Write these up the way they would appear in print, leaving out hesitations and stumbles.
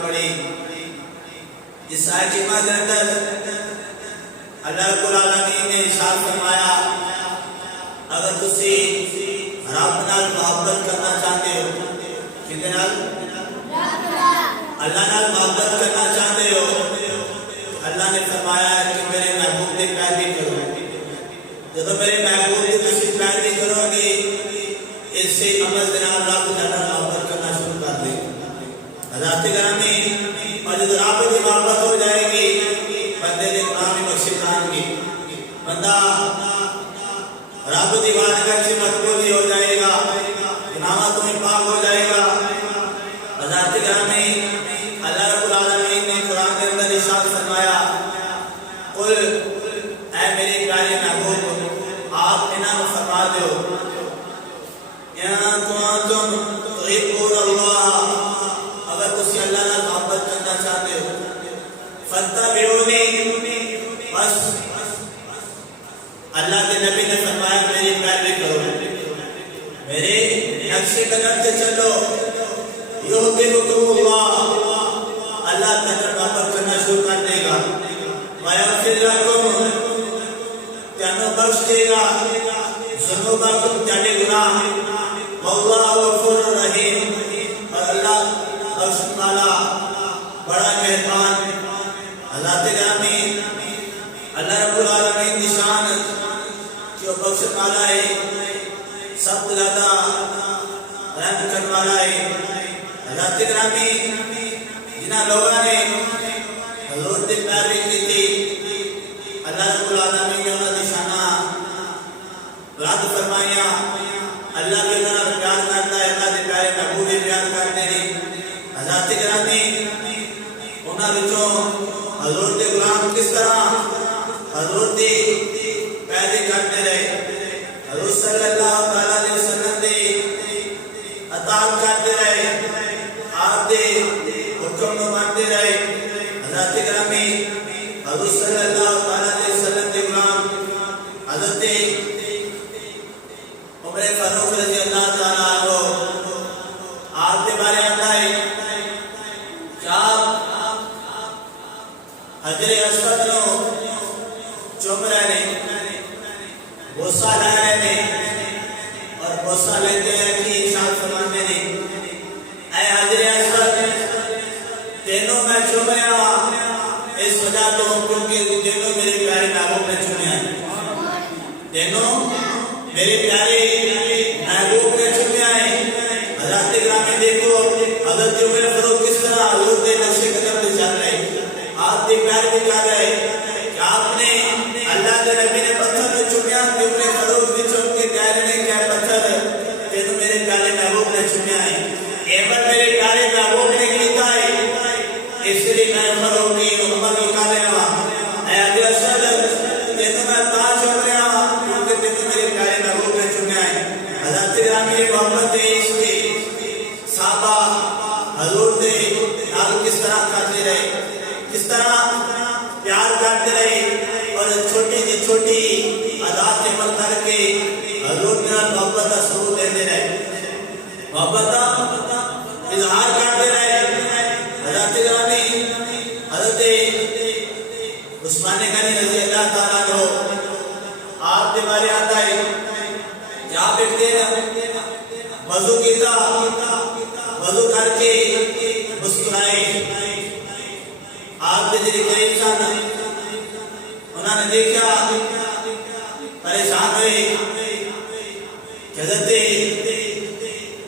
پڑھی جس آیت کریمہ کے اندر اللہ رب العالمین نے ارشاد فرمایا اگر تسی رب نال محبت کرنا چاہتے ہو کدے نال اللہ نال محبت کرنا چاہتے ہو اللہ نے فرمایا کہ میرے محبوب کی پیروی کرو جب میرے محبوب کی تسی پیروی کرو گے اس سے عمل جناب رب تعالیٰ محبت کرنا شروع کر دے حضرات گرامی اور جب رب کی محبت ہو جائے گی بندے نے گناہ بخشے جائیں گے بندہ رب کی بارگاہ سے مقبول ہو جائے گا گناہوں تو پاک ہو جائے گا حضرات گرامی اللہ رب العالمین نے قرآن کے اندر ارشاد فرمایا قل اے میرے پیارے محبوب آپ انہوں فرما دو یا کنتم تحبون اللہ اگر تسی اللہ نے محبت کرنا چاہتے ہو فاتبعونی بس اللہ کے نبی نے فرمایا میری پیروی کرو میرے نقش قدم سے چلو یحببکم اللہ اللہ تعالیٰ محبت کرنا شروع کر دے گا ویغفر لکم تینوں بخش دے گا ذنوبکم تیرے گناہ واللہ غفور رحیم اور اللہ بخشنے والا بڑا مہربان اللہ گرامی اللہ رب العالمین کی شان جو بخشنے والا ہے سب زیادہ رحم کرنے والا ہے اللہ گرامی جنہاں لوگوں نے حضور کی پیروی کی تھی اللہ رب العالمین نے انہوں نے شانہ بلند فرمایا اللہ بھی انہوں نے پیار کرتا ہے اللہ کے پیارے محبوب بھی پیار کرتے ہیں حضرات گرامی انہوں نے جو حضور کے غلام کس طرح حضور کی پیروی کرتے رہے حضور صلی اللہ علیہ وسلم کی اطاعت کرتے رہے آپ کے حکم کو مانتے رہے حضرات گرامی حضور صلی اللہ علیہ وسلم کے غلام حضرت عمر فاروق رضی اللہ تعالیٰ عنہ آپ کے بارے آتا ہے کہ آپ حجر اسود نو چوم رہے بوسہ لے رہے اور بوسہ لیتے ہیں کہ ارشاد فرماتے ہیں اے حجر اسود تینوں میں چومیا اس وجہ تو کیونکہ تینوں میرے پیارے محبوب نے چومیا تینوں میرے پیارے محبوب نے چومیا ہے حضرات گرامی دیکھو حضرت عمر فاروق کس طرح حضور کے نقش قدم پہ چل رہے آپ کے پیار بھی کر رہے کہ آپ نے اللہ کے نبی نے پتھر کو چومیا کہ عمر فاروق بھی چوم کے کہہ رہے ہیں کہ پتھر تینوں میرے پیارے محبوب نے چومیا ہے ایمن میرے پیارے محبوب نے کیتا ہے اس لیے میں فاروق کی عمر کو کہہ رہا اے حجر اسود تینوں میں تاج چوم رہا کیونکہ تینوں میرے پیارے محبوب نے چومیا ہے حضرات گرامی محبت ہے اس کی صحابہ حضور نے نال کس طرح کرتے رہے کس طرح پیار کرتے رہے اور چھوٹی سی چھوٹی ادا سے عمل کر کے حضور نے محبت کا ثبوت دیتے رہے محبت کا اظہار کرتے رہے حضرات گرامی حضرت عثمان غنی رضی اللہ تعالیٰ عنہ آپ کے بارے آتا ہے کہ آپ ایک دن وضو کیتا وضو کر کے مسکرائے آپ کے جی قریب سن انہوں نے دیکھا پریشان ہوئے کہ حضرت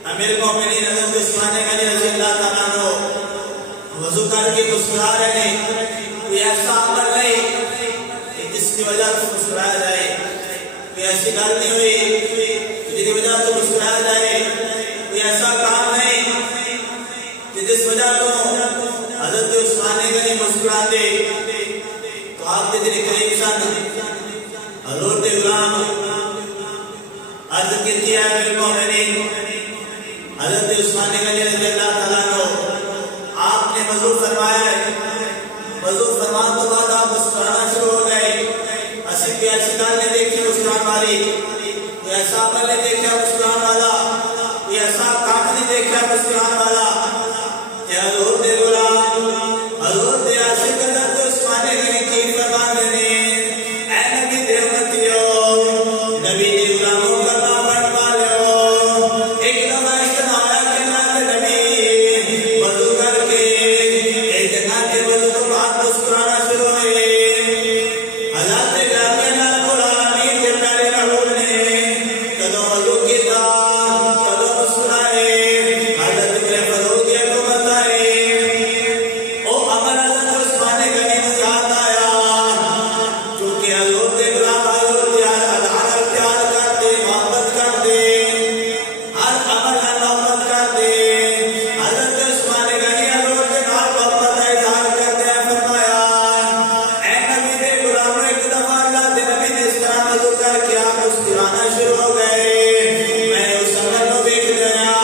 امیر مومنین حضرت عثمان غنی رضی اللہ تعالیٰ عنہ وضو کر کے مسکرا رہے ہیں کوئی ایسا عمل نہیں کہ جس کی وجہ سے مسکرایا جائے کوئی ایسی گل نہیں ہوئی جس کی وجہ سے مسکرایا جائے کوئی ایسا کام نہیں کہ جس وجہ کو حضرت عثمان غنی مسکراتے تو آپ کے دل قریب سن حضور کے غلام عرض کیتی ہے امیر المومنین حضرت عثمان غنی رضی اللہ تعالیٰ عنہ آپ نے وضو فرمایا ہے وضو فرمان تو بعد آپ مسکرانا شروع ہو گئے اسی بھی ایسی گل نے دیکھی مسکران والی کوئی ایسا عمل نے دیکھا مسکران والا کوئی ایسا کام نہیں دیکھا مسکران والا کہ حضور کے غلام سبحانے کی کی فرمانے نے اے نبی دے امتیو نبی دے غلاموں کا نام بن والو ایک دفعہ استنایا کہ اللہ کے نبی وضو کر کے ایک جگہ کے وضو تو بعد مسکرانا شروع ہوئے حضرت گرامی اللہ قرآن کے پیارے محبوب نے کدوں وضو کیتا کدوں مسکرائے حضرت میرے فروغ کو بتائے او عمل حضرت عثمان غنی کو یاد آیا چونکہ حضور کے غلام حضور پیار کرتے محبت کرتے ہر عمل کا محبت کرتے حضرت عثمان غنی حضور کے نال محبت کا اظہار کرتے ہیں فرمایا اے نبی دے غلام ایک دفعہ اللہ دے نبی نے اس طرح وضو کر کے آپ مسکرانا شروع ہو گئے میں اس عمل کو دیکھ گیا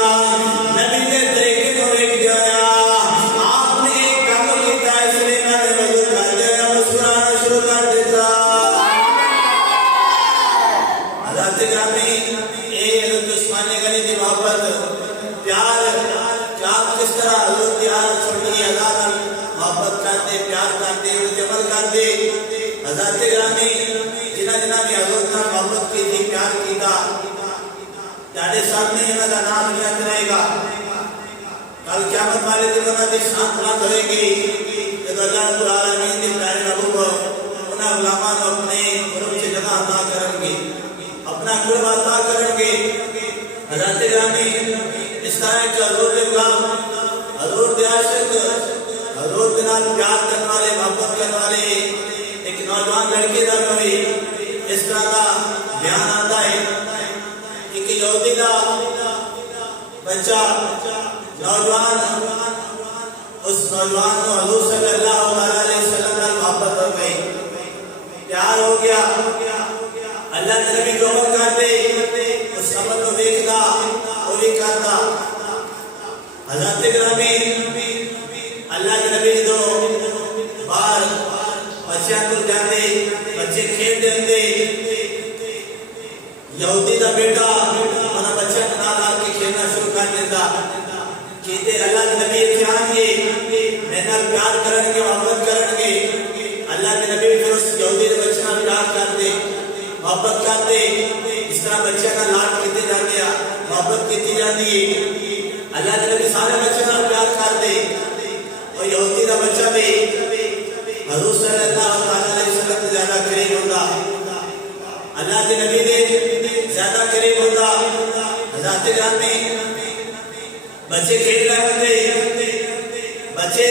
نبی کے طریقے کو دیکھ گیا آپ نے ایک کام کیا اس لیے میں نے وضو کر دیا مسکرانا شروع کر دیتا حضرت گرامی اے حضرت عثمان غنی کی محبت پیار کہ آپ کس طرح حضور پیار چھوٹی اذان محبت کرتے پیار کرتے عمل کرتے حضرت گرامی جنہ جنہ بھی حضور کا محبت کی تھی پیار کیتا تیرے سامنے انہوں کا نام یاد رہے گا کل قیامت والے دن انہوں کی شان بلند ہوئے گی جب اللہ رب العالمین کے پیارے محبوب انہاں علماء کو اپنے قرب سے جگہ عطا کریں گے اپنا قرب عطا کریں گے حضرت گرامی اس طرح کہ حضور کے غلام حضور کے عاشق حضور کے نال پیار کرنے والے محبت کرنے والے ایک نوجوان لڑکے دا کوئی اس طرح کا بیان آتا ہے کہ یہودی دا بچہ نوجوان اس نوجوان کو حضور صلی اللہ علیہ وسلم نے محبت ہو گئی پیار ہو گیا اللہ کے نبی جو عمل کرتے اس عمل کو دیکھتا وہ بھی کرتا حضرت گرامی اللہ کے نبی دو بار بچیاں کو جاتے بچے کھیل دیندے یہودی دا بیٹا اپنا بچہ نال آ کے کھیلنا شروع کر دیتا کہتے اللہ کے نبی امتحان کے میں نال پیار کریں گے محبت کریں گے اللہ کے نبی پھر اس یہودی کے بچے نال پیار کرتے محبت کرتے اس طرح بچے کا لاڈ کیتے جاتے محبت کیتی جاتی اللہ کے نبی سارے بچے نال پیار کرتے اور یہودی کا بچہ بھی حضور صلی اللہ علیہ وسلم سے زیادہ قریب ہوتا اللہ کے نبی نے زیادہ قریب ہوتا حضرت گرامی بچے کھیل رہے ہوتے بچے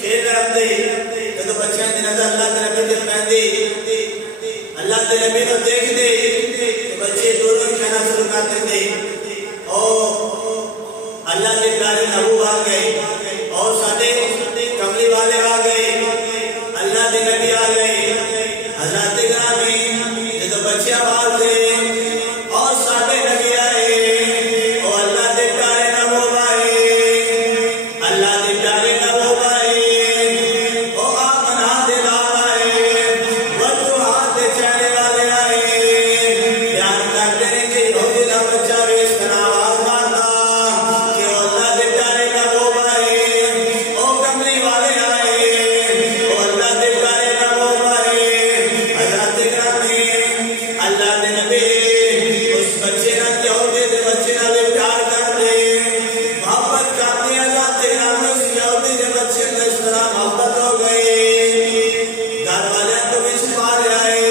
کھیل رہے ہوتے جب بچے کی نظر اللہ کے نبی سے پہنتی اللہ کے نبی کو دیکھتے تو بچے دونوں کھیلنا شروع کر دیتے اور اللہ کے پیارے محبوب آ گئے اور سارے کملی والے آ گئے اللہ کے نبی آ گئے حضرت گرامی جب بچے آواز دے اور سارے نبی آئے اور اللہ کے پیارے محبوب آئے اللہ کے پیارے محبوب آئے اور آمنا دے رام آئے وجوہات دے چہرے والے آئے بیان کرتے ہیں کہ یہودی کا بچہ بھی اس طرح آواز مارتا کہ اللہ کے پیارے محبوب آئے اور کملی والے آئے اور اللہ کے پیارے محبوب آئے حضرت گرامی اللہ کے نبی اس بچے نہ یہودی کے بچے نہ پیار کرتے محبت کرتے اللہ کے گرامی اس یہودی کے بچے کو اس طرح محبت ہو گئی گھر والے کو بھی چھپا لے آئے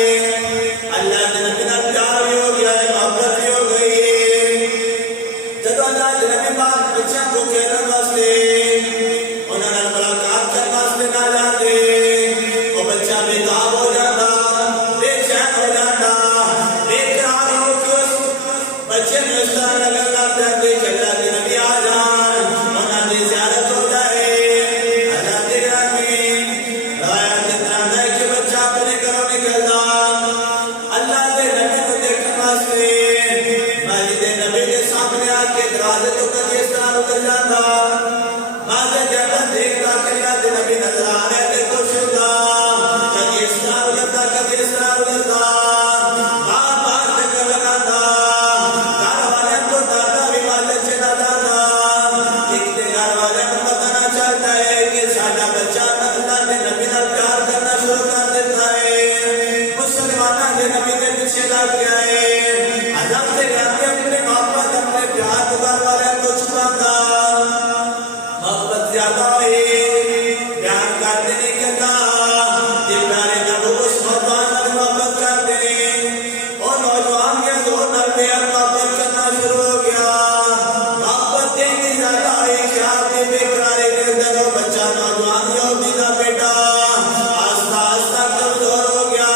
اللہ کے نبی نہ پیار بھی ہو گیا ہے محبت بھی ہو گئی جب اللہ کے نبی پاک بچوں کو کھیلنے واسطے انہوں نے ملاقات کرنے واسطے نہ جاتے وہ بچہ بےتاب ہو جاتا بے چین ہو جاتا بے قرار ہو کے اس بچے میں اس طرح لگن لگ جاتے کہ اللہ کے نبی آ جان انہوں نے زیارت ہو جائے حضرت گرامی روایت کے اندر ہے کہ بچہ اپنے گھروں نکلتا اللہ کے نبی کو دیکھنے واسطے مسجد نبی کے سامنے آ کے دروازے تو کبھی اس طرح اتر جاتا مسجد کے اندر دیکھتا کہ اللہ کے نبی نظر آ رہے تھے خوش ہوتا کبھی اس طرح اترتا کبھی اس طرح اترتا بار بار چکر لگاتا گھر والے کو ڈرتا بھی مسجد سے نہ جاتا دیکھتے گھر والے کو پتہ نہ چلتا ہے کہ ساڈا بچہ اللہ کے نبی نال پیار کرنا زیادہ ہوئی بیان کرتے نہیں کرتا دل پیارے نبو اس نوجوان نال محبت کرتے ہیں اور نوجوان کے دور نال پیار محبت کرنا شروع ہو گیا محبت اتنی زیادہ ہوئی خیال کے بے قراری کے اندر وہ بچہ نوجوان یہودی کا بیٹا آہستہ آہستہ کمزور ہو گیا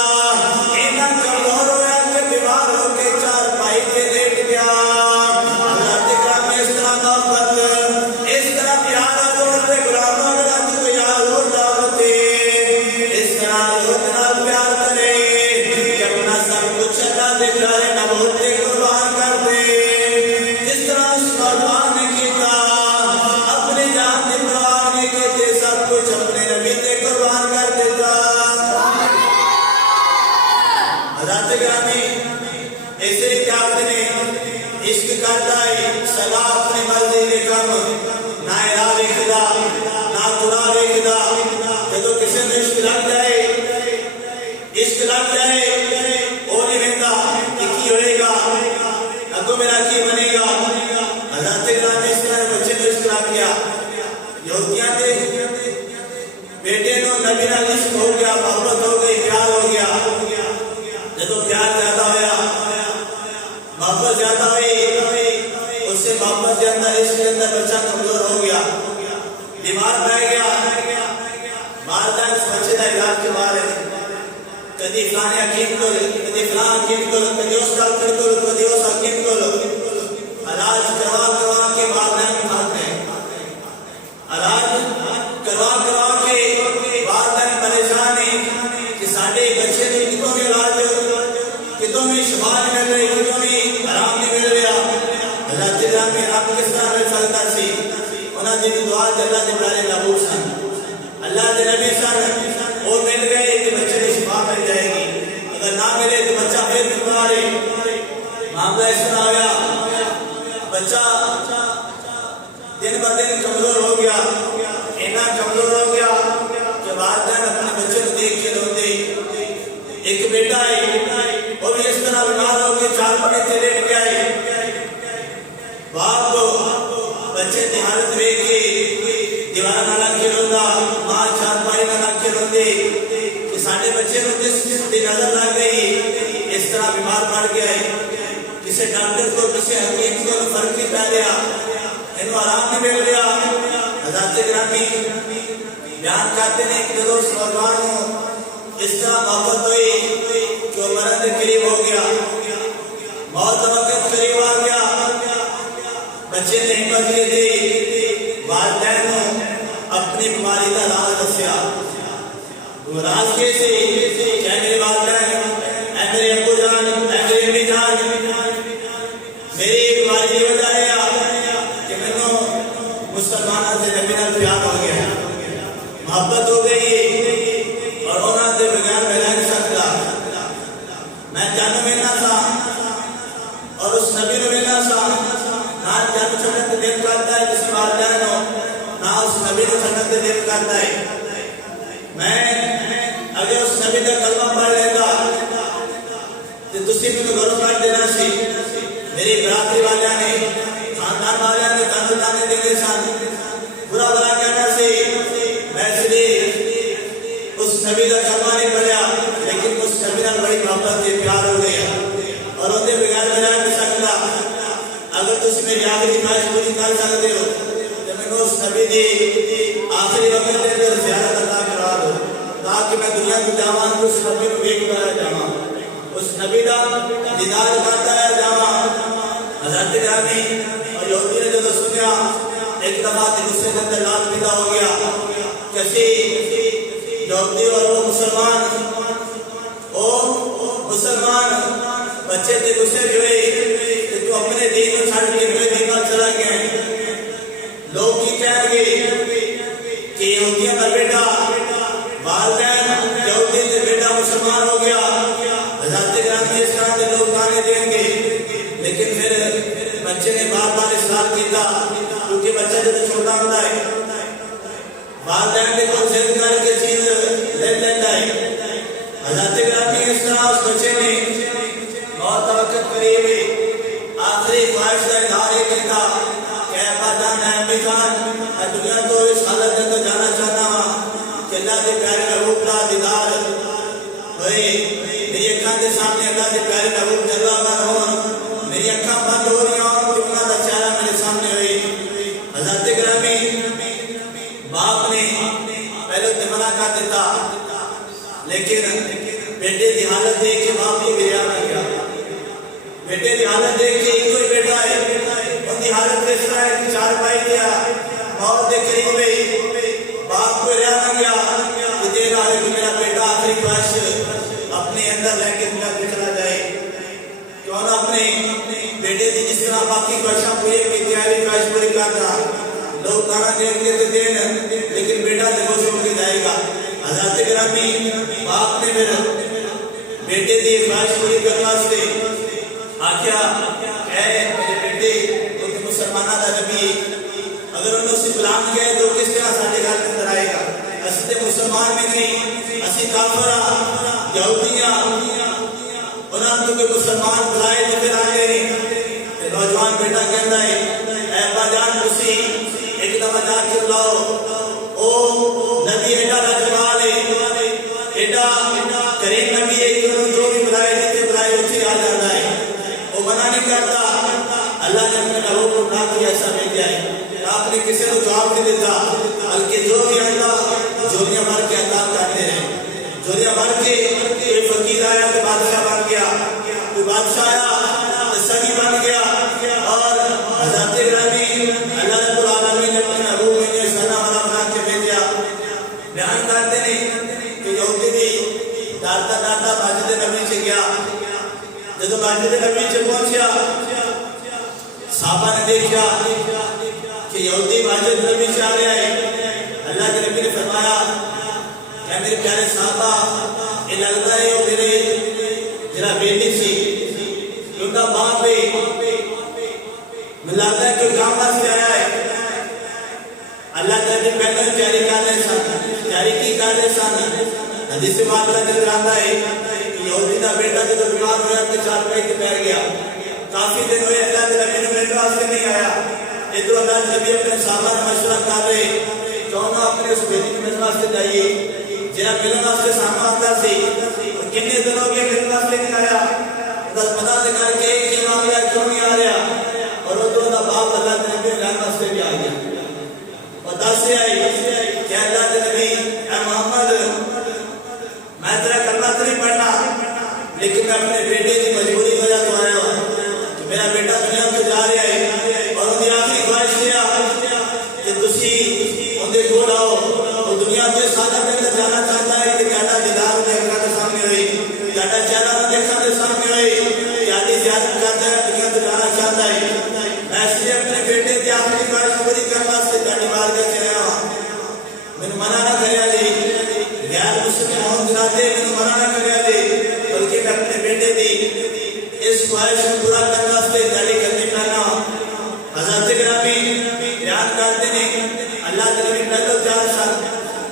اتنا کمزور ہو گیا کہ بیمار ہو کے چار پائی کے لیٹ گیا حضرت کرام اس طرح محبت اس طرح پیار حضور پہ غلاموں کا تو یا حضور دعوت اس طرح حضور نال پیار کرے کہ اپنا سب کچھ اللہ دے پیارے نبوت پہ قربان کر دے جس طرح اس نوجوان نے کیا اپنی جان کی پرواہ نہیں کی سب کچھ اپنے نبی پہ قربان کر دیتا حضرت گرامی ایسے ہی پیار نے عشق کرتا ہے سلا اپنی مرضی کے کم نہ الہ ویکھدا نہ خدا ویکھدا جدوں کسی نے عشق لگ جائے وہ نہیں ویکھدا کہ کی ہوئے گا اگوں میرا کی بنے گا حضرت گرامی اس طرح بچے کو عشق لگ گیا یہودیاں دے بیٹے نو نبی نال عشق ہو گیا محبت ہو گئی پیار ہو گیا جدوں پیار زیادہ ہویا محبت زیادہ ہوئی اس سے محبت کے اندر عشق کے اندر بچہ کمزور ہو گیا بیمار پہ گیا والدین اس بچے کا علاج کے بارے کدی فلانے حکیم کو کدی فلاں حکیم کو کدی اس ڈاکٹر کو کدی اس حکیم کو علاج کروا کے والدین کھاتے ہیں علاج کروا کے والدین پریشان ہیں کہ ساڈے بچے کو کتوں بھی علاج کتوں بھی شفا نہیں مل رہی کتوں بھی آرام نہیں مل رہا حضرت گرامی آپ کس طرح مل سکتا سی انہاں دی دعا تے اللہ دے پیارے محبوب سن اللہ دے نبی سن وہ مل گئے کہ بچے کو شفا مل جائے گی اگر نہ ملے تو بچہ پھر بیمار ہے معاملہ اس طرح ہوا بچہ دن ب دن کمزور ہو گیا اتنا کمزور ہو گیا کہ والدین اپنے بچے کو دیکھ کے روتے ایک بیٹا ہے وہ بھی اس طرح بیمار ہو کے چار پڑے سے لیٹ گیا ہے باپ کو بچے کی حالت دیکھ کے دیوار نہ لگ کے روتا ماں چار پائی نہ لگ کے روتے کہ ساڈے بچے کو کس کی نظر لگ گئی اس طرح بیمار پڑ گیا ہے کسی ڈاکٹر کو کسی حکیم کو فرق نہیں پہ رہا انہوں آرام نہیں مل رہا حضرت گرامی بیان کرتے ہیں کہ جب اس نوجوان کو اس طرح محبت ہوئی کہ وہ مرن کے قریب ہو گیا موت وقت قریب آ گیا بچے نے ہمت کی دی والدین کو اپنی بیماری کا راز دسیا وہ راز کیسے کہ میرے والدین اے میرے ابو جان اے میری امی جان میری بیماری کی وجہ ہے کہ مینوں مسلمانوں سے نبی نال پیار ہو گیا محبت ہو گئی اور انہوں نے بغیر میں رہ نہیں سکتا میں جانو ملنا تھا اور اس نبی نے ملنا تھا نہ جانو چھڑنے سے دل کرتا ہے کسی والدین ہو نہ اس نبی نے چھڑنے سے دل کرتا ہے میں اگر اس نبی کا کلمہ پڑھ لیتا تو تسی بھی گھروں کر دینا سی میری برادری والے نے خاندان والے نے تانے دینے سن برا بلا کہنا سی میں اس لیے اس نبی کا کلمہ نہیں پڑھا لیکن اس نبی نال بڑی محبت سے پیار ہو گیا اور اودے بغیر میں رہ نہیں سکتا اگر تسی میری آخری خواہش پوری کر سکتے ہو تو میں اس نبی دی آخری وقت دے اندر زیارت عطا کرا دو تاکہ میں دنیا کی جاواں اس نبی کو دیکھتا رہ جاواں اس نبی دا دیدار کرتا رہ جاواں حضرت گرامی اور یہودی نے جب سنیا ایک دفعہ غصے کے اندر لال پیدا ہو گیا کسی یہودی اور وہ مسلمان بچے تے غصے ہوئے کہ تو اپنے دین کو چھوڑ کے میرے دین پر چلا گیا لوگ کی کہیں گے کہ یہودیوں کا بیٹا والدین یہودی تے بیٹا مسلمان ہو گیا حضرت گرامی اس طرح کے لوگ گانے دیں گے لیکن پھر بچے نے بار بار اصرار کیا کیونکہ بچہ جب چھوٹا ہوتا ہے والدین نے کوئی ضد کر کے چیز لے لیتا ہے حضرت گرامی اس طرح اس بچے نے موت وقت قریب آخری خواہش کا اظہار کیا کہ ابا جان اے امی جان دنیا تو اس حالت اندر جانا چاہتا ہوں کہ اللہ کے پیارے محبوب کا دیدار ہوئے، میری اکھاں کے سامنے اللہ کے پیارے محبوب جلوہ گر ہوں، میری اکھاں بند ہو رہی ہوں کہ انہاں دا چہرہ میرے سامنے ہوئی۔ حضرت گرامی باپ نے پہلے تو منع کر دیتا، لیکن بیٹے کی حالت دیکھ کے باپ کو گریا نہ گیا۔ بیٹے کی حالت دیکھ کے ایک کوئی بیٹا ہے، ان کی حالت اس طرح ہے کہ چار پائی گیا، موت کے قریب ہوئی، باپ کو گریا نہ گیا کہ دیر آئے کہ میرا بیٹا آخری خواہش اپنے اندر لے کے دنیا کو چلا جائے۔ کیوں نہ اپنے بیٹے کی جس طرح باقی خواہشاں پوری کی تیاری خواہش پوری کرتا، لوگ کھانا دیں گے تو دین، لیکن بیٹا خوش ہو کے جائے گا۔ حضرت گرامی باپ نے میرے بیٹے کی خواہش پوری کرنا سے آکھیا اے میرے بیٹے تو مسلمانہ دا نبی اگر انہوں سے بلان گئے تو کس طرح ساڑھے گھر کے اندر آئے گا؟ اسی تے مسلمان میں نہیں، اسی کافرہ یہودیاں انہوں تو کوئی مسلمان بلائے تو پھر آگے نہیں۔ نوجوان بیٹا کہتا ہے اے ابا جان کسی ایک دفعہ جان کے بلاؤ، او نبی ایڈا لاجوال ہے، ایڈا کریم نبی ہے کہ انہوں جو بھی بلائے جیتے بلائے اچھی آ جاتا ہے، وہ منع نہیں کرتا۔ اللہ نے اپنے محبوب کو نہ کوئی ایسا بھیجا ہے، آپ نے کسی کو جواب نہیں دیتا، بلکہ جو بھی اللہ جولیاں بھر کے عطا کرتے ہیں، جولیاں بھر کے کوئی فقیر آیا تو بادشاہ بن گیا، کوئی بادشاہ آیا تو سنی بن گیا، اور حضرت گرامی اللہ رب العالمین نے اپنے محبوب میں سنا والا بنا کے بھیجا۔ بیان کرتے ہیں کہ یہودی بھی ڈالتا ڈالتا مسجد نبی سے گیا، جب مسجد نبی سے پہنچیا صحابہ نے دیکھا کہ یہودی مسجد نبی سے آ رہا ہے۔ اللہ کے نبی نے فرمایا کہ میرے پیارے صحابہ یہ لگتا ہے وہ میرے جناب بیٹی سی، ان کا باپ بھی ملاتا ہے کہ کام واسطے آیا ہے۔ اللہ کے نبی پہلے جاری کر رہے سن، جاری کی کر رہے سن۔ حدیث پاک کا ذکر آتا ہے کہ یہودی کا بیٹا جو بیمار ہوا تو چار پائی کے بیٹھ گیا، کافی دن ہوئے اللہ کے نبی نے میرے واسطے نہیں آیا۔ ادھر اللہ کے نبی اپنے صحابہ نے مشورہ کر رہے کیوں نہ اپنے اس بیٹی کے ملنے واسطے جائیے، جنہاں ملنے واسطے سامنے آتا سی، کتنے دنوں کے ملنے واسطے نہیں آیا، دس پتہ سے کر کے کیوں آ گیا کیوں نہیں آ رہا، اور وہ دونوں کا باپ اللہ کے نبی ملنے واسطے بھی آ گیا۔ اور دس سے آئی کہ اللہ کے نبی اے محمد میں تیرا کلمہ تو نہیں پڑھنا، لیکن میں اپنے بیٹے کی مجبوری کی وجہ تو آیا ہوں کہ میرا بیٹا دنیا سے جا رہا ہے، اور ان کی آخری خواہش کیا کہ تسی ان کے کول آؤ، وہ دنیا کے سادہ کے اندر جانا چاہتا ہے کہ کہنا دیدار انہیں اکھاں کے سامنے ہوئی، کہنا چہرہ انہیں اکھاں کے سامنے ہوئی، یادی زیارت کرتا ہے دنیا سے جانا چاہتا ہے۔ میں اس لیے اپنے بیٹے کی آخری خواہش پوری کرنے واسطے تہاڈی بارگاہ چ آیا ہوں، مینوں منع نہ کریا جی، غیر مسلم ہون دے ناطے مینوں منع نہ کریا جی، بلکہ میں اپنے بیٹے دی اس خواہش کو پورا کرنے واسطے تیاری کرنی پڑنا۔ حضرت گرامی بیان کرتے ہیں اللہ کے نبی پہلو چار سن،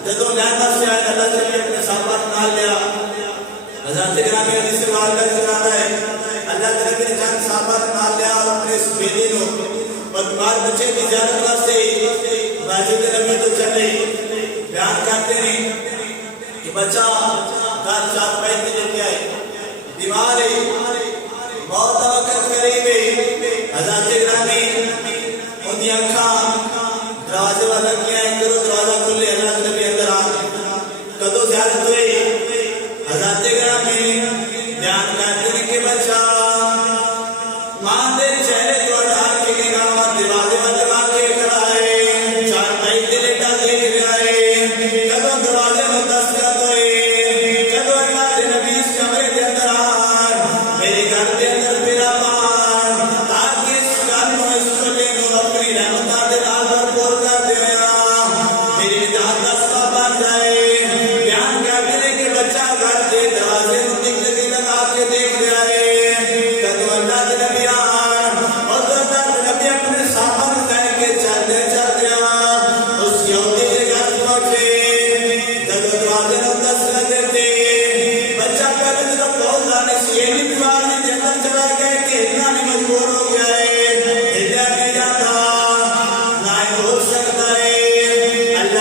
جدوں لین واسطے آئے اللہ کے نبی اپنے صحابہ نال لیا۔ حضرت گرامی حدیث سے بات کر سنا ہے اللہ کے نبی نے چند صحابہ نال لیا اور اپنے اس بیٹی نو اور بیمار بچے کی زیارت واسطے مسجد نبی تو چلے۔ بیان کرتے ہیں کہ بچہ گھر چار پائی کے لیے آئے، بیمار ہے، موت کا وقت قریب ہے۔ حضرت گرامی ان کی آنکھاں دروازے پر رکھیاں ہیں، کرو دروازہ کھلے، اللہ کے نبی اندر آ کدو زیارت ہوئی۔ حضرت گرامی بیان کرتے ہیں کہ بچہ ماں دے چہرے کو ہٹا کے نگاہ دروازے پر لگا کے کھڑا ہے، چار پائی کے لیٹا دیکھ رہا ہے، کدو دروازے میں دستخط ہوئے، کدو اللہ کے نبی اس کمرے کے اندر آئے، میرے گھر کے اندر میرا پان تاکہ اس گھر کو اس چلے کو اپنی رحمتہ دے نال بھرپور کر دیا، میری نجات کا سبب بن جائے۔ بیان کرتے ہیں کہ بچہ گھر کے دروازے کو ٹک لگا کے دیکھ رہا ہے، کدو اللہ کے نبی آئے اور اللہ کے نبی اپنے صحابہ کو لے کے چلتے چلتے اس یہودی کے گھر پہنچے، جب دروازے کو دستخط دیتے بچہ پہلے تو بہت لانے سے یہ بھی دیوار میں جنت چلا گئے کہ اتنا نہیں مجبور ہو گیا ہے، ہدایت نہیں جاتا نہ ہی بول سکتا ہے۔ اللہ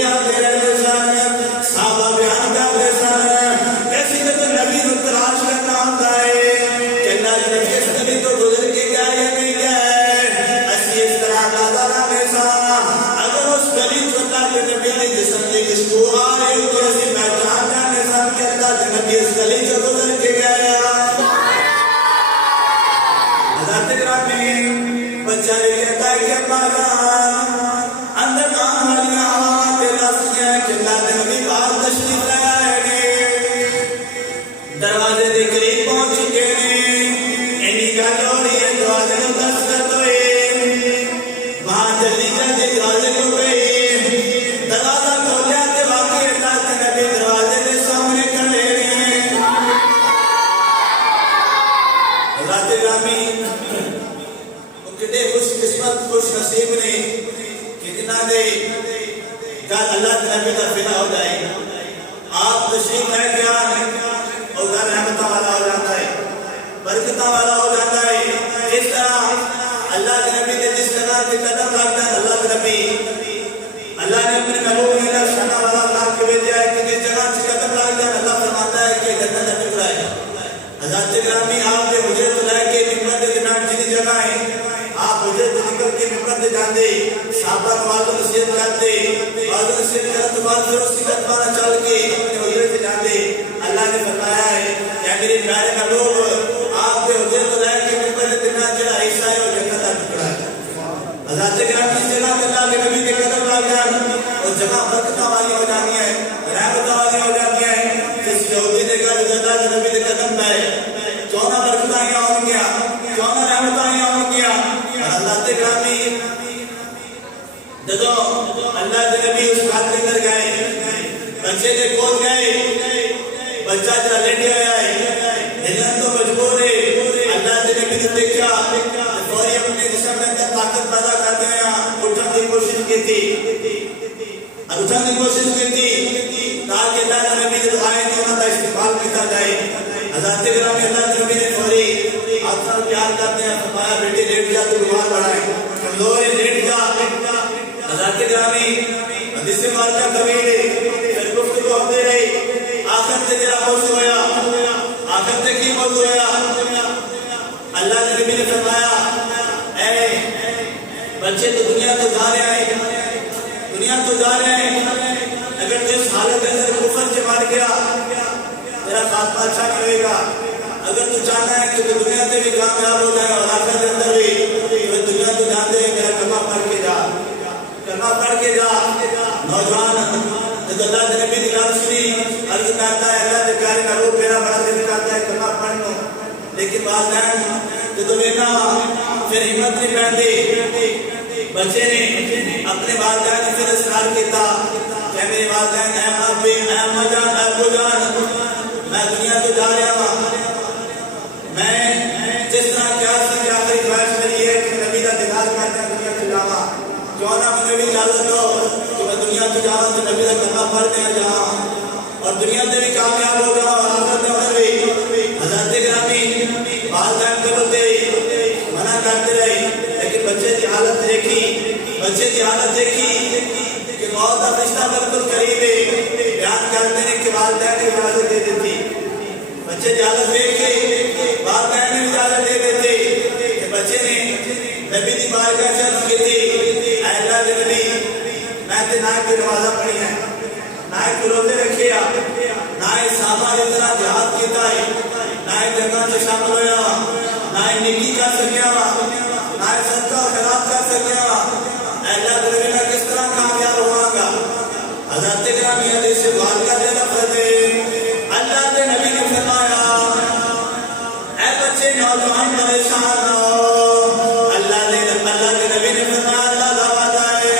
روتے آتے رہتے سن صحابہ بیان کرتے سن ایسی جب نبی نو تلاش کرنا ہوتا ہے کہ اللہ کے نبی اس نبی تو گزر کے گیا یا نہیں گیا اسی اس طرح نظر آنے سا اگر اس گلی جو اللہ کے نبی نے جسم نے کس کو آئے تو اسی پہچان جانے سا کہ اللہ کے نبی اس گلی جو گزر کے گیا حضرت گرامی بچہ یہ کہتا ہے کہ اندر کام والیاں آوازیں تیرا سکیا ہے کہ اللہ کے نبی باہر تشریف لے آئے گے دروازے دے قریب پہنچ چکے ہیں اینی گل ہو رہی ہے دروازے کو دستخط ہوئے وہاں جلدی جلدی دروازے کو گئی دروازہ کھولیا تے واقعی اللہ کے نبی دروازے کے سامنے کھڑے ہیں حضرت گرامی کتنے خوش قسمت خوش نصیب نے کتنا دے گھر اللہ کے نبی کا فنا ہو جائے آپ تشریف لے کے آئے اور گھر رحمتہ والا ہو جاتا ہے برکتہ والا ہو جاتا ہے جس طرح اللہ کے نبی کے جس طرح کے قدم لگتا ہے اللہ کے نبی اللہ نے اپنے محبوب نے شانہ والا اللہ کے بھیجا ہے کہ جس جگہ سے قدم لگتا ہے اللہ فرماتا ہے کہ جنت کا ٹکڑا ہے حضرت گرامی آپ نے مجھے تو لے کے ممبر کے دنان جنی جگہ ہے آپ مجھے تو نکل کے ممبر سے جان دے صحابہ نوازوں نصیحت کرتے بعض نصیحت کرتے بعض پھر اس کی قدمانہ چل کے اپنے حجرے سے جان دے اللہ نے فرمایا ہے کہ میرے پیارے محبوب آپ نے مجھے تو لے کے ممبر کے دنان جڑا حصہ ہے وہ جنت کا ٹکڑا ہے حضرت گرامی اس جگہ اللہ کے نبی کے قدم لگ جان اور جگہ برکتہ والی ہو جانی ہے رحمتہ والی ہو جانی ہے جس یہودی نے کہا جو اللہ کے نبی کے قدم پہ کیوں نہ برکتہ یہاں ہو گیا کیوں نہ رحمتہ یہاں ہو گیا اللہ کے گرامی جدو اللہ کے نبی اس بات کے اندر گئے بچے کے کول گئے بچہ جرا لیٹے ہوا ہے ہلن تو مجبور ہے اللہ کے نبی نے دیکھا فوری اپنے جسم میں اندر طاقت پیدا کرتے ہیں اٹھنے کی کوشش کی تھی اٹھنے کی کوشش کی تھی تاکہ اللہ کے نبی جب آئے تو انہوں کا استقبال کیا جائے حضرت گرامی اللہ کے نبی نے فوری آپ سے پیار کرتے ہیں فرمایا بیٹے لیٹ جا تو بیمار پڑا ہے کمزور ہے لیٹ جا حضرت گرامی حدیث مالکہ طویل پھر گفتگو ہوتے رہی آخر سے تیرا موضوع ہوا آخر سے کی موضوع ہوا اللہ کے نبی نے فرمایا اے بچے تو دنیا تو جا رہے ہیں دنیا تو جا رہے ہیں اگر تو اس حالت کے اندر کفر سے مار گیا تیرا خاتمہ اچھا نہیں ہوئے گا اگر تو چاہنا ہے کہ تو دنیا سے بھی کامیاب ہو جائے اور آخر کے اندر بھی تو دنیا تو جانتے ہیں میرا کلمہ پڑھ کے جا کلمہ پڑھ کے جا نوجوان جب اللہ کے نبی کی بات سنی عرض کرتا ہے اللہ کے پیارے محبوب میرا بڑا دل کرتا ہے کلمہ پڑھ لو لیکن والدین جب بیٹا پھر ہمت نہیں پہنتی بچے نے اپنے والدین نے پھر اصرار کیا کہ میرے والدین اے ابی اے اما جان اے ابو جان میں دنیا تو جا رہا ہوں میں جس طرح کیا کہ آخری خواہش میری ہے کہ نبی کا دیدار کرتے ہیں دنیا سے جاوا کیوں نہ مجھے بھی اجازت دو کہ میں دنیا سے جاؤں تو نبی کا کلمہ پڑھنے آ جاؤں اور دنیا سے بھی کامیاب ہو جاؤں اور آخرت میں بھی حضرت گرامی والدین کو بولتے منع کرتے رہے لیکن بچے کی حالت دیکھی بچے کی حالت دیکھی کہ موت کا فرشتہ بالکل قریب ہے بیان کرتے ہیں کہ والدین نے اجازت دے دیتی بچے کی حالت دیکھ کے والدین نے اجازت دے دیتے کہ بچے نے نبی کی بارگاہ سے عرض کی تھی اے اللہ کے نبی میں تے نہ کوئی نمازاں پڑھی ہیں نہ کوئی روزے رکھے نہ صحابہ نے اتنا جہاد کیتا ہے نہ جنگاں سے شامل ہویا نہ نیکی کر سکیا نہ صدقہ خیرات کر سکیا اے اللہ کے نبی میں کس طرح کامیاب ہوا گا حضرت گرامی حدیث سے بارگاہ دے لفظ اللہ کے نبی نے فرمایا اے بچے نوجوان پریشان ہو اللہ کے نبی نے فرمایا اللہ کا وعدہ ہے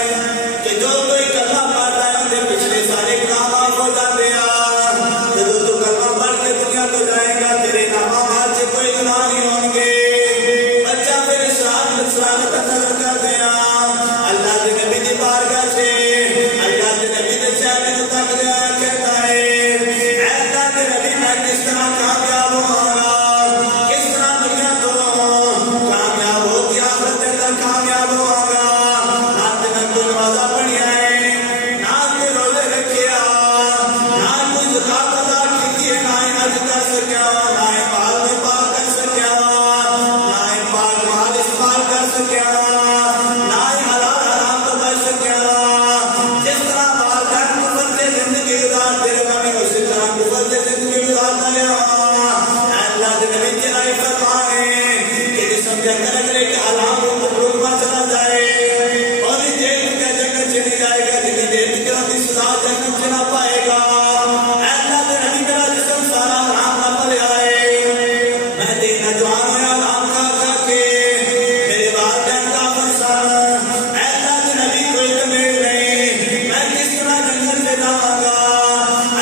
کہ جو کوئی کلمہ پڑھتا ہے ان کے پچھلے سارے گناہ معاف ہو جاتے ہیں جب تو کلمہ پڑھ کے دنیا تو جائے گا تیرے نامہ سے کوئی گناہ نہیں ہوں گے بچہ پھر اسلام نظر کر دیا ساتھ جنت سے نہ پائے گا. اے اللہ کے نبی میرا جسم سارا حرام نہ پڑ آئے. میں دینا جوان ہوا حرام کھا کھا کے میرے والدین کا فرسان. اے اللہ کے نبی کوئی کمیل نہیں, میں کس طرح جنت سے جاؤں گا.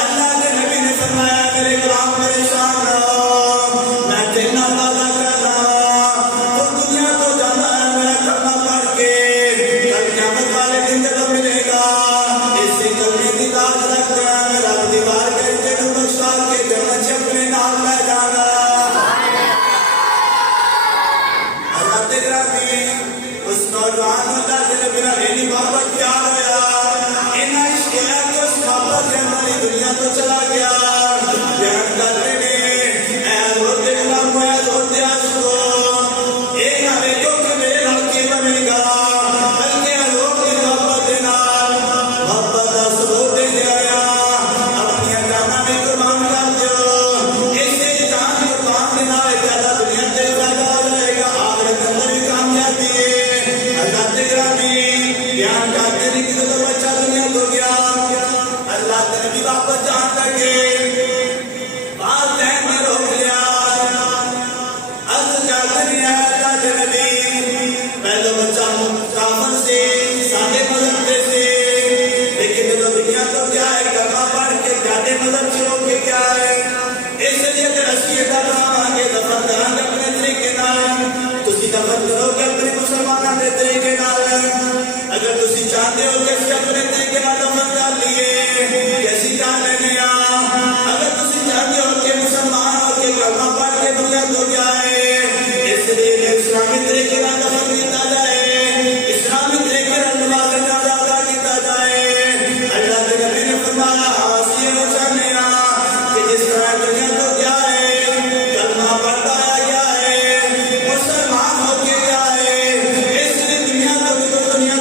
اللہ کے نبی نے فرمایا میرے غلام پریشان رہو, میں تیرا وعدہ کر رہا تو دنیا تو جانا ہے میرا کرنا پڑ کے کل قیامت والے دن جب ملے گا. اس سے کبھی کی تاج رکھ کر میرا دیوار کر کے بخشا کے جنت سے اپنے نام لے جانا. اللہ تیرا بھی اس نوجوان اللہ کے نبی نے محبت پیار ہوا, انہیں عشق کیا کہ اس محبت کے اندر ہی دنیا تو چلا گیا. بیان کرتے نے اے حضور کے غلام اے حضور کے عاشقوں, ایک نہ دیکھو کہ میرے لڑکے بنے گا بلکہ حضور کی محبت کے نال محبت کا ثبوت دے دیا. اپنی جانا میں قربان کر دو, اس سے جان قربان دینا زیادہ دنیا سے زیادہ ہو جائے گا, آخرت کے اندر بھی کامیابی ہے. اللہ تیرا بھی بیان کرتے نہیں کہ تو بچہ دنیا تو گیا. اللہ کے نبی واپس جان لگے, والدین نے روک لیا. عرض کرتے نہیں ہے اللہ کے نبی پہلے بچہ کافر سے سادے مذہب پہ سے, لیکن جب دنیا تو کیا ہے کلمہ پڑھ کے زیادہ مذہب سے ہو کے کیا ہے. اس لیے کہ رسی دفن دفن کریں گے اپنے طریقے نال, تسی دفن کرو گے اپنے مسلمانوں کے طریقے نال. اگر تسی چاہتے ہو کہ اسے اپنے طریقے نال دفن کر لیے کیسی جان لینے آ, اگر تسی چاہتے ہو کہ مسلمان ہو کے کلمہ پڑھ کے دنیا تو کیا ہے, اس لیے کہ اسلامی طریقے نال دفن کیتا جائے, اسلامی طریقے نال نماز ادا کیتا جائے. اللہ کے نبی نے فرمایا حاصل ہو جانے آ کہ جس طرح دنیا تو کیا ہے کلمہ پڑھتا گیا ہے, مسلمان ہو کے کیا ہے, اس لیے دنیا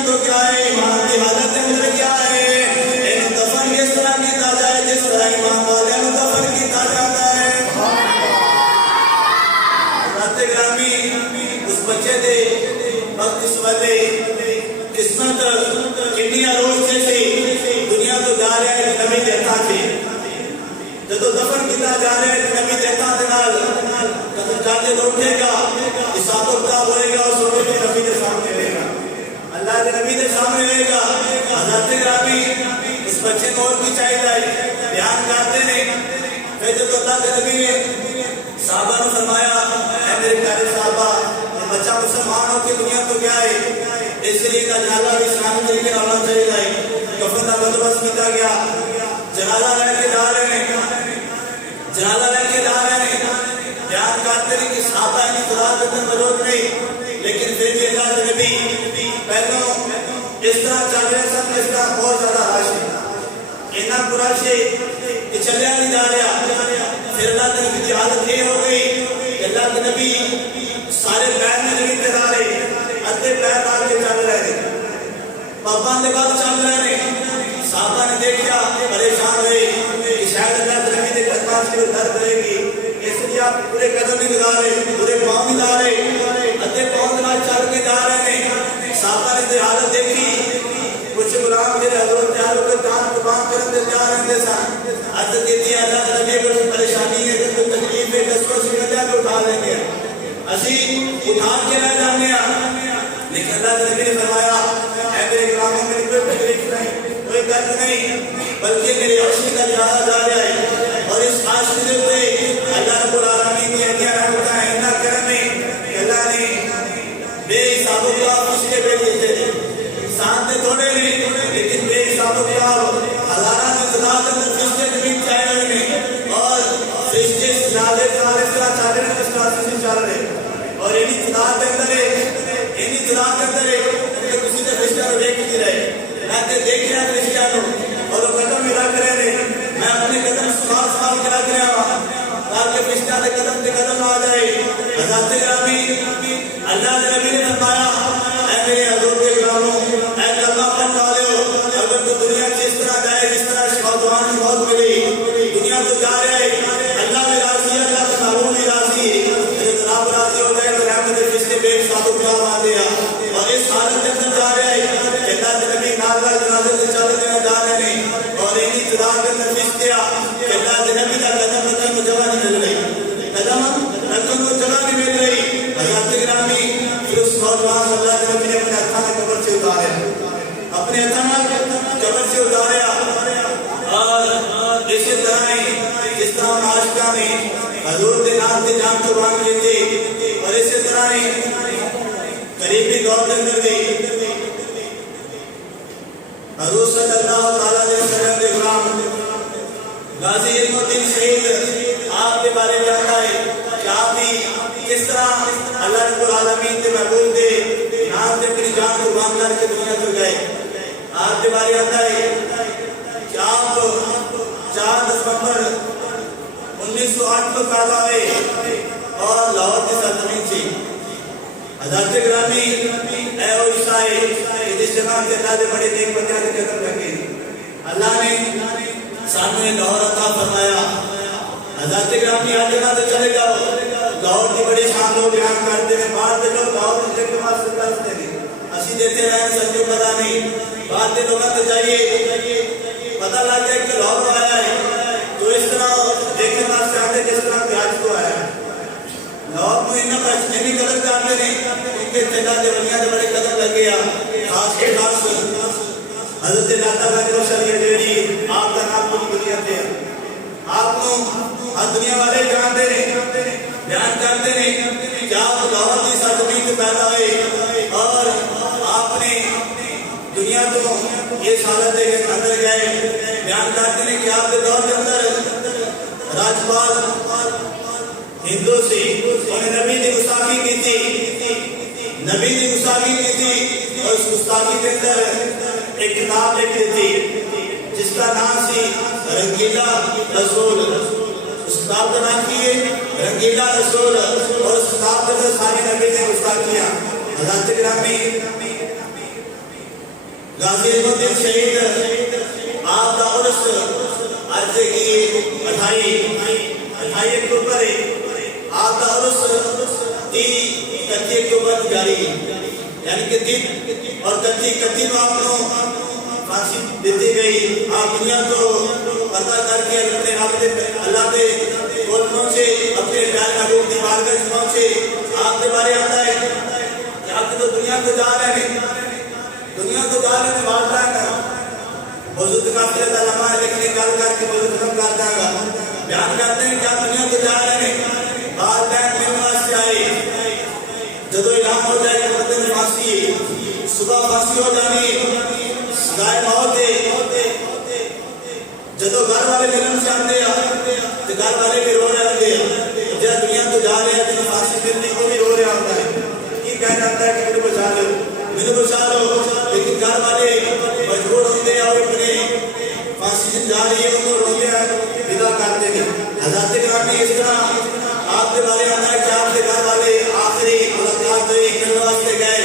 تو کیا ہے ایمان کی حالت کے اندر کیا ہے, انہیں دفن کس طرح کیتا جائے جس طرح ایمان والے کو دفن کیتا جاتا ہے. رات گرامی اس بچے دے وقت اس والے قسمت کنی عروج سے سی دنیا تو جا رہے ہیں نبی دیتا تھی. جب دفن کیتا جا رہے ہیں نبی دیتا دے نال جب جاتے اٹھے گا حساب و کتاب ہوئے گا, اس وقت بھی نبی کے سامنے رہے گا, اللہ کے نبی کے سامنے رہے گا. حضرت گرامی اس بچے کو اور بھی چاہیے بیان کرتے ہیں. پھر جب اللہ کے نبی نے صحابہ نے فرمایا اے میرے پیارے صحابہ یہ بچہ مسلمان ہو کے دنیا تو کیا ہے, اس لیے کا جنازہ بھی اسلامی طریقے سے ہونا چاہیے. کفن کا بندوبست کیا گیا, جنازہ لے کے جا رہے ہیں, جنازہ لے کے جا رہے ہیں. بیان کرتے ہیں کہ صحابہ کی خدا کے اندر مدد نہیں, لیکن پھر بھی اللہ کے نبی پہلوں اس طرح چل رہے سب اس طرح بہت زیادہ رش ہے, اتنا برا سے کہ چلیا نہیں جا رہا. پھر اللہ کے نبی کی حالت یہ ہو گئی کہ اللہ کے نبی سارے پیر میں زمین پہ ڈالے, ادھے پیر ڈال کے چل رہے ہیں, پاپا کے بعد چل رہے ہیں. صحابہ نے دیکھا پریشان ہوئے کہ شاید اللہ کے نبی کے قدمات سے درد کرے گی, اس لیے آپ پورے قدم نہیں لگا رہے, پورے پاؤں نہیں لا رہے, ادھے پاؤں کے چل کے جا رہے ہیں. صحابہ نے حالت دیکھی, کچھ غلام میرے حضور تیار ہو کے کام قربان کرنے تیار رہتے سن. عرض دیتی ہے اللہ کے نبی اگر پریشانی ہے, اگر کوئی تکلیف ہے, دستوں سے کٹیا تو اٹھا لیں گے, اسی اٹھا کے رہ جانے ہیں. لیکن اللہ کے نبی نے فرمایا اے میرے غلاموں میں کوئی تکلیف نہیں, کوئی درد نہیں, بلکہ میرے عاشق کا جنازہ جا رہا ہے, اور اس عاشق کے اوپر اللہ رب العالمین کی ہدیہ رکھتا ہے اتنا کرم ہے کہ اللہ نے بے حساب و کتاب اس کے بھیج دیتے تھے. انسان نے تھوڑے نہیں لیکن بے حساب و کتاب ہزارہ میں خدا کے اندر فرشتے زمین چاہے ہوئے ہیں, اور فرشتے سجادے اس طرح چاہ رہے ہیں جس طرح سے چل رہے ہیں, اور انہی خدا کے اندر ہے, انہی خدا کے اندر ہے کہ کسی نے فرشتہ کو دیکھ نہیں رہے. میں نے دیکھ لیا فرشتہ کو اور وہ قدم ملا کر رہے, میں اپنے قدم اندر بھی حضور صلی اللہ علیہ وسلم کے غلام غازی علم الدین شہید آپ کے بارے میں آتا ہے کہ آپ بھی کس طرح اللہ رب العالمین کے محبوب دے نام سے اپنی جان قربان کر کے دنیا کو گئے. آپ کے بارے آتا ہے کہ آپ 4 دسمبر 1908 کو پیدا ہوئے اور لاہور کی سرزمین سے. حضرت گرامی اے عیسائی اس جگہ کے اللہ نے بڑے نیک بندیاں کے قدم رکھے. اللہ نے سامنے لاہور عطا فرمایا. حضرت گرامی آج جگہ سے چلے جاؤ, لاہور کی بڑی شان لوگ بیان کرتے ہیں. باہر کے لوگ لاہور کے کے پاس سے کرتے ہیں, اسی دیتے رہے سچوں پتا نہیں. باہر کے لوگوں سے جائیے پتہ لگ جائے کہ لاہور آیا ہے تو اس طرح دیکھنے واسطے آتے جس طرح پیاج کو آیا ہے. لاہور کو اتنی قدر کرتے نہیں کیونکہ چندہ کے بنیاں سے بڑے قدر لگ گیا. خاص کے خاص حضرت داتا بہن شریعہ جیڑی آپ کا نام پوری دنیا تھے. آپ کو ہر دنیا والے جانتے ہیں, بیان کرتے ہیں کہ آپ لاہور کی سرزمین سے پیدا ہوئے اور آپ نے دنیا کو یہ سالت دے کے اندر گئے. بیان کرتے ہیں کہ آپ کے دور کے اندر راجپال ہندو سے انہیں نبی نے گستاخی کی تھی, نبی نے گستاخی کی تھی اور اس گستاخی کے اندر ایک کتاب لکھی تھی جس کا نام سی رنگیلا رسول. اس کتاب کا نام کی رنگیلا رسول اور اس کتاب کے اندر ساری نبی نے گستاخیاں. حضرت گرامی غازی علم الدین شہید آپ کا عرس آج سے کی 28 اکتوبر آپ کا عرس 31 اکتوبر جاری یعنی کہ 3 اور 31 کو آپ کو پھانسی دیتی گئی. آپ دنیا کو پتہ کر کے اپنے اللہ کے کول پہنچے, اپنے پیارے محبوب کی بارگاہ میں پہنچے. آپ کے بارے آتا ہے کہ آپ تو دنیا کو جا رہے ہیں, دنیا کو جا رہے ہیں بات رہے ہیں. حضرت کافی اللہ لمحہ ہے لیکن نکال کر کے حضرت ختم کر دے گا. بیان کرتے ہیں کہ آپ دنیا کو جا رہے ہیں, بات بہن میرے پاس سے آئی. جدو اعلان ہو جائے کہ بندے میں پھانسی, صبح پھانسی ہو جانی, سدائے موت ہے. جدو گھر والے ملن سے آتے ہیں تو گھر والے بھی رو رہے ہوتے ہیں. جب دنیا تو جا رہے ہیں تو پھانسی ملنے کو بھی رو رہا ہوتا ہے. یہ کہہ جاتا ہے کہ مجھے بچا لو, مجھے بچا لو, لیکن گھر والے مجبور ہوتے ہیں اور اپنے پھانسی سے جا رہی ہے ان کو روتے ہیں, ودا کرتے ہیں. حضرت گرامی اس طرح آپ کے بارے آتا ہے کہ آپ کے گھر والے آخری ملاقات ہوئی, ملنے واسطے گئے,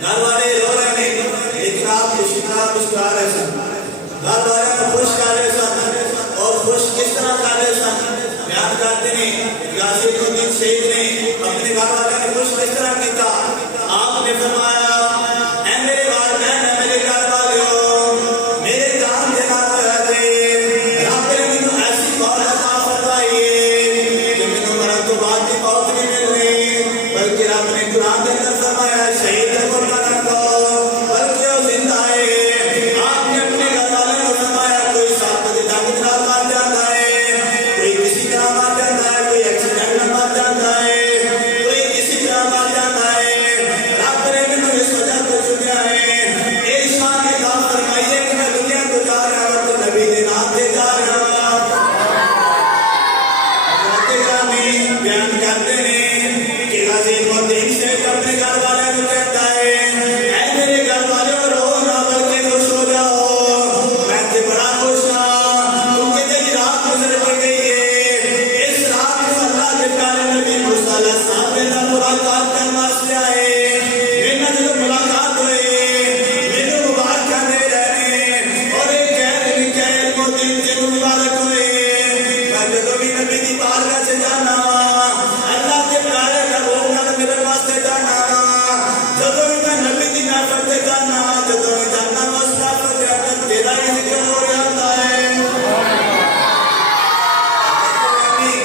گھر والے رو رہے ہیں لیکن آپ خوشی طرح مسکرا رہے سن. گھر والے کو خوش کر رہے سن اور خوش کس طرح کر رہے سن. بیان کرتے ہیں غازی علم الدین شہید نے اپنے گھر والے نے خوش کس طرح کیا. آپ نے فرمایا اے میرے والدین, اے میرے گھر والوں, میرے جان کے نام رہتے رب نے مجھے ایسی موت عطا فرمائی کہ مجھے مرن تو بعد کی موت نہیں ملنی, بلکہ رب نے قرآن کے اندر فرمایا شہید کو نہ رکھو بلکہ وہ زندہ ہے. آپ نے اپنے گھر والوں کو فرمایا کوئی ساتھ کے جنگ نہ مار جاتا ہے, کوئی کسی طرح مار جاتا ہے, کوئی ایکسیڈنٹ میں مار جاتا ہے, کوئی کسی طرح مار جاتا ہے. رب نے مجھے اس وجہ کو چنیا ہے. ایک شان کی دعوت فرمائیے کہ میں دنیا کو جا رہا ہوں تو نبی کے نام سے جا رہا ہوں. حضرت گرامی بیان کرتے ہیں کہ غازی علم الدین شہید اپنے گھر والوں کو کہتا ہے اے میرے گھر والوں, رو نہ بلکہ خوش ہو جاؤ. میں تو بڑا خوش ہوں کیونکہ تیری رات گزر کے گئی ہے. اس رات کو اللہ کے پیارے نبی موسیٰ علیہ السلام نے ملاقات کرنے واسطے آئے. میرے جب ملاقات ہوئے میرے مبارک دے رہے اور ایک کہہ علم الدین سے مبارک ہوئے. میں جب بھی نبی کی بارگاہ سے جانا, اللہ کے پیارے محبوب نال ملن واسطے جانا, جب بھی میں نبی کی محفل سے جانا, جب بھی جانا واسطے جانا تیرا ہی ذکر ہو رہا ہوتا ہے.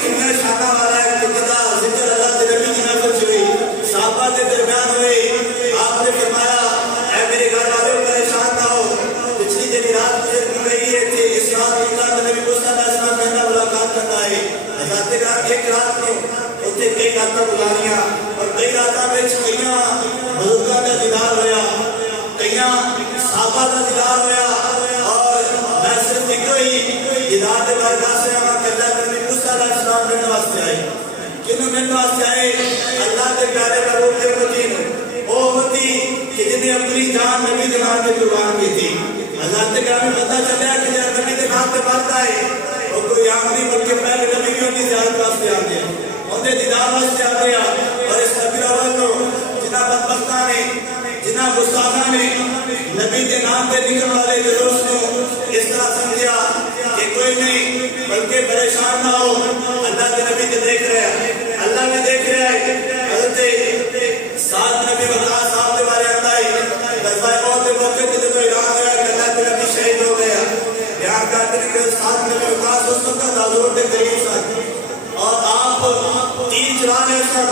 کتنا شانہ والا ہے, کتنا ذکر اللہ کے نبی کی محفل سے ہوئی, صحابہ کے درمیان ہوئی. آپ نے فرمایا اے میرے گھر والوں پریشان نہ ہو, پچھلی جب رات گزر گئی ہے تھی, اس رات اللہ کے نبی موسیٰ علیہ السلام نے ملاقات کرنا ہے. حضرت گرامی ایک رات کو اتنے کئی راتیں گزاریاں اور کئی راتوں میں کئی بھی پتہ چلیا کہ جب نبی کے نام پہ مرتا ہے اور کوئی آخری ملک کے پہلے نبی بھی ہوتی زیارت واسطے آتے ہیں ہوتے دیدار واسطے آتے ہیں اور اس نبی اول کو جنہ بدبختہ نے جنہ گستاخہ نے نبی کے نام پہ نکل والے جلوس کو اس طرح سمجھا کہ کوئی نہیں بلکہ پریشان نہ ہو اللہ کے نبی کے دیکھ رہے ہیں اللہ بھی دیکھ رہے ہیں حضرت سعد نبی وقاص صاحب کے بارے آئی غزوہ احد کے موقع پہ جب اعلان ہوا کہ اللہ کے نبی شہید ہو گیا بیان کرتے ہیں کہ سعد نبی وقاص اس وقت حضور کے قریب ساتھ اور آپ تین چلا رہے سن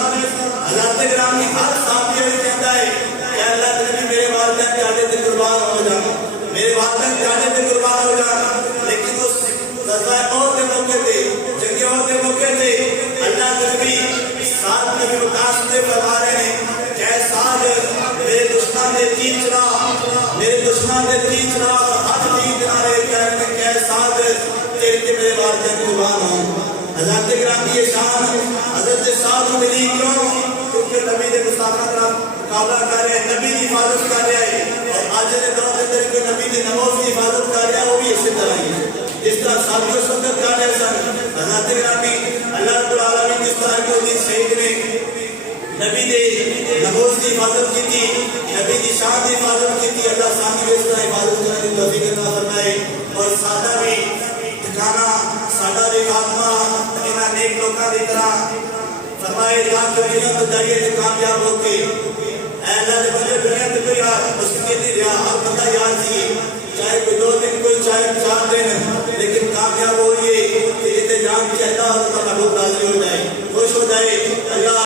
حضرت گرامی ہر صحابی یہ کہتا ہے کہ اللہ کے نبی میرے والدین کے آگے سے قربان ہو جانا میرے والدین کے آگے سے قربان ہو جانا لیکن اس غزوہ احد کے موقع پہ جنگ احد کے موقع پہ اللہ کے نبی سعد نبی وقاص سے فرما رہے ہیں کہ اے سعد میرے دشمن نے تین چلا میرے دشمن نے تین چلا اور ہر تین کنارے کہتے کہ اے سعد تیرے کے میرے والدین قربان ہوں حضرت گرامی یہ شان حضرت سعد کو ملی کیوں کیونکہ نبی نے مصطفیٰ کا مقابلہ کر رہے ہیں نبی کی حفاظت کر رہے ہیں اور آج کے دور کے اندر کوئی نبی کی نماز کی حفاظت کر رہے ہیں وہ بھی اسی طرح ہی ہے جس طرح سعد کو سنت کر رہے سن حضرت گرامی اللہ رب العالمین جس طرح کے دین شہید نے نبی نے نماز کی حفاظت کی تھی نبی کی شان کی حفاظت کی تھی اللہ سامنے میں اس طرح حفاظت کرنے کی توفیق عطا فرمائے اور سادہ بھی ٹھکانا سادہ بھی خاتمہ انہاں نیک لوگوں کی طرح فرمائے جان کے دنیا تو جائیے تو کامیاب ہو کے اے اللہ نے مجھے دنیا تو کوئی اس کے لیے ہر بندہ یاد کی چاہے کوئی 2 دن کوئی چاہے 4 دن